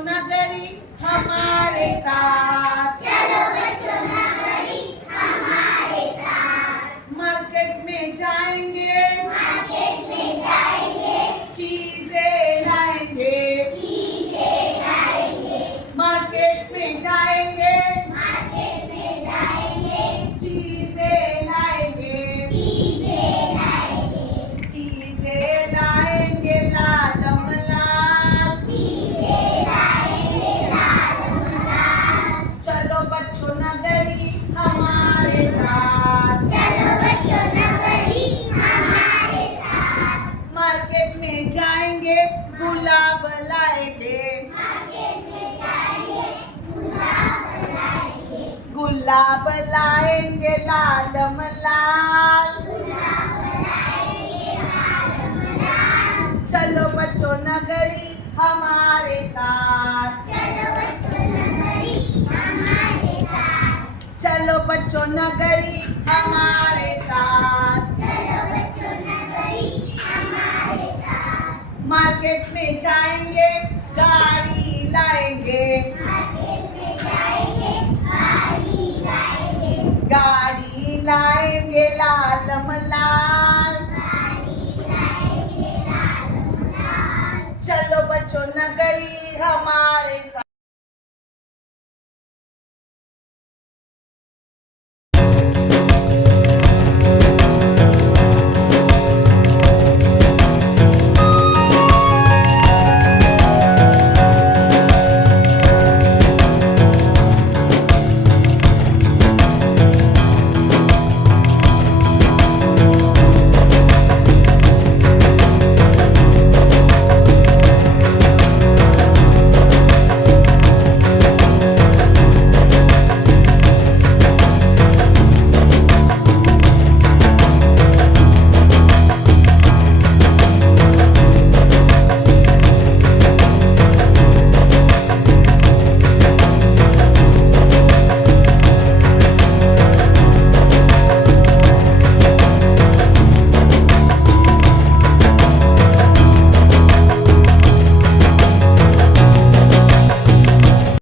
नगरी हमारे साथ, चलो बच्चों नगरी हमारे साथ। मार्केट में जाएंगे, मार्केट में जाएंगे, चीजें लाएंगे, चीजें लाएंगे। मार्केट में जाएंगे, मार्केट में जाएंगे, चीजें लाएंगे, चीजें लाएंगे। चीजें लाएंगे लाल लाल, चीजें लाएंगे लाल लाल। चलो बच्चों नगरी हमारे साथ, चलो बच्चों नगरी हमारे साथ। मार्केट में जाएंगे गुलाब लाएंगे, मार्केट में जाएंगे, गुलाब लाएंगे, गुलाब लाएंगे लाल लाल, गुलाब लाएंगे लाल लाल। चलो बच्चों नगरी हमारे साथ, चलो बच्चों नगरी हमारे साथ। चलो बच्चों नगरी हमारे साथ, चलो बच्चों नगरी हमारे साथ। मार्केट में जाएंगे गाड़ी लाएंगे, मार्केट में जाएंगे, गाड़ी लाएंगे, गाड़ी लाएंगे लाल लाल, गाड़ी लाएंगे लाल लाल। चलो बच्चों नगरी हमारे साथ।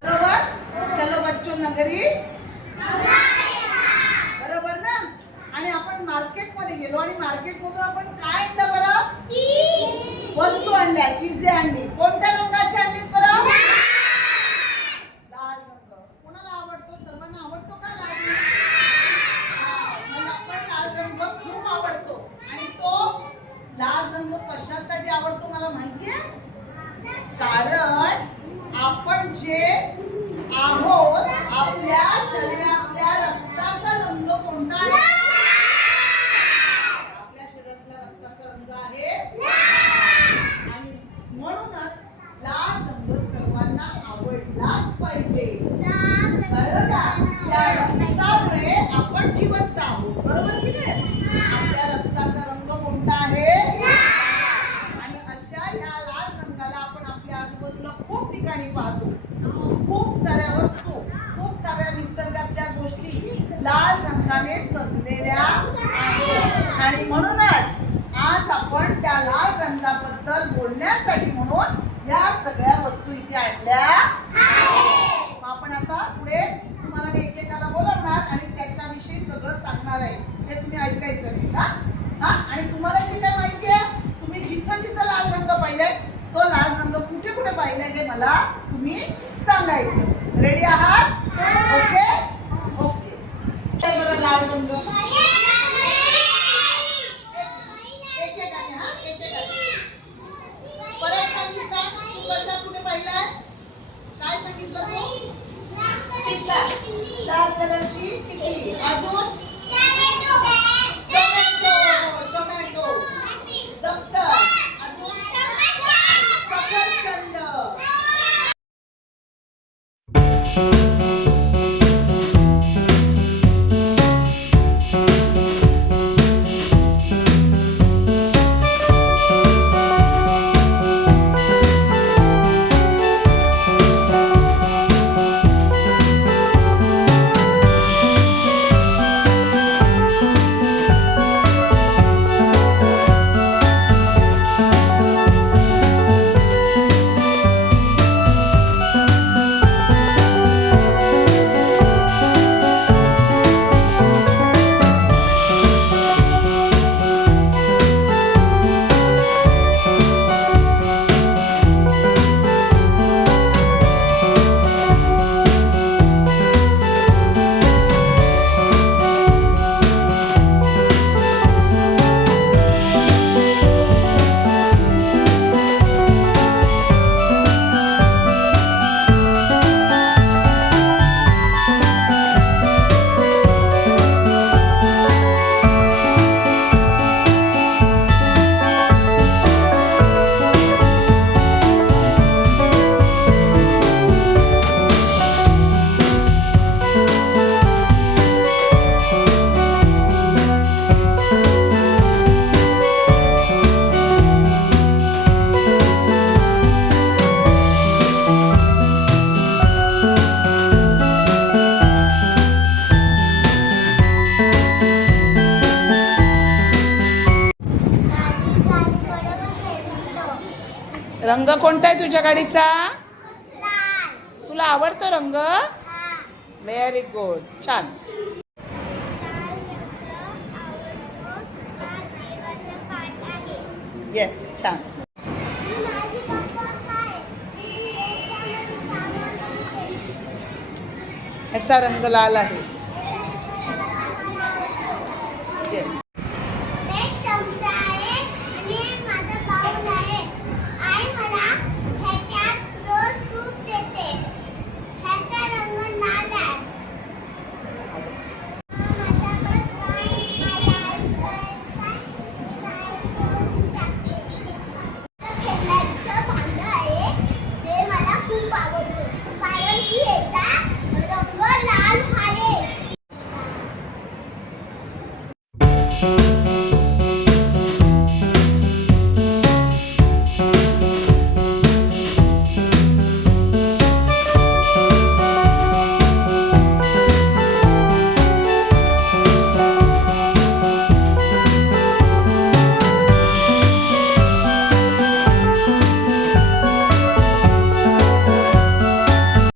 बरोबर, चलो बच्चों नगरी, बरोबर ना. आणि आपण मार्केट मध्ये गेलो आणि मार्केट मधून आपण काय आणलं बरं? वस्तू आणल्या, चीजे आणली. कोणत्या रंगाची आणली बरं? लाल रंग. कोणाला आवडतो? सर्वांना आवडतो का लाल रंग? मला पण लाल रंग खूप आवडतो. आणि तो लाल रंग कशासाठी आवडतो मला माहितीये? कारण आपण जे आहोत आपल्या शरीरातल्या रक्ताचा रंग कोणता आहे? आपल्या शरीरातल्या रक्ताचा रंग आहे आणि म्हणूनच लाल रंग सर्वांना आवडलाच पाहिजे. बरोबर का? त्या रक्तामुळे आपण जिवंत आहोत. बरोबर की नाही? आपल्या रक्ताचा रंग कोणता आहे? आणि अशा या लाल रंगाला आपण आपल्या आजूबाजूला खूप ठिकाणी पाहतो. खूप साऱ्या वस्तू, खूप साऱ्या निसर्गातल्या गोष्टी लाल रंगाने सजलेल्या आहेत. आणि म्हणूनच आज आपण त्या लाल रंगाबद्दल बोलण्यासाठी म्हणून या सगळ्या वस्तू इथे आणल्या आहेत. आपण आता पुढे तुम्हाला मी एकेकाला बोलवणार आणि त्याच्याविषयी सगळं सांगणार आहे. ते तुम्ही ऐकायचं नाही का? हा, आणि तुम्हाला जे काय माहिती आहे, तुम्ही जिथं जिथं लाल रंग पाहिलाय तो लाल रंग कुठे कुठे पाहिलाय हे मला तुम्ही सांगायचं. रेडी आहात? Okay okay. बरं लाल रंग एकेकाने, हा एकेकाने. परत सांगितलं तू कशा कुठे पाहिलाय? काय सांगितलं तू? टिकला, लाल कलरची टिकली. अजून टोमॅटो, टोमॅटो, दप्तर. अजून सफरचंद. रंग कोणता आहे तुझ्या गाडीचा? लाल. तुला आवडतो रंग? हा. व्हेरी गुड, छान. लाल रंग आवडतो. हा देवाचा पाठ आहे. येस, छान. ही माझी कंपास आहे. मी याच्यामध्ये सामान ठेवते. ह्याचा रंग लाल आहे.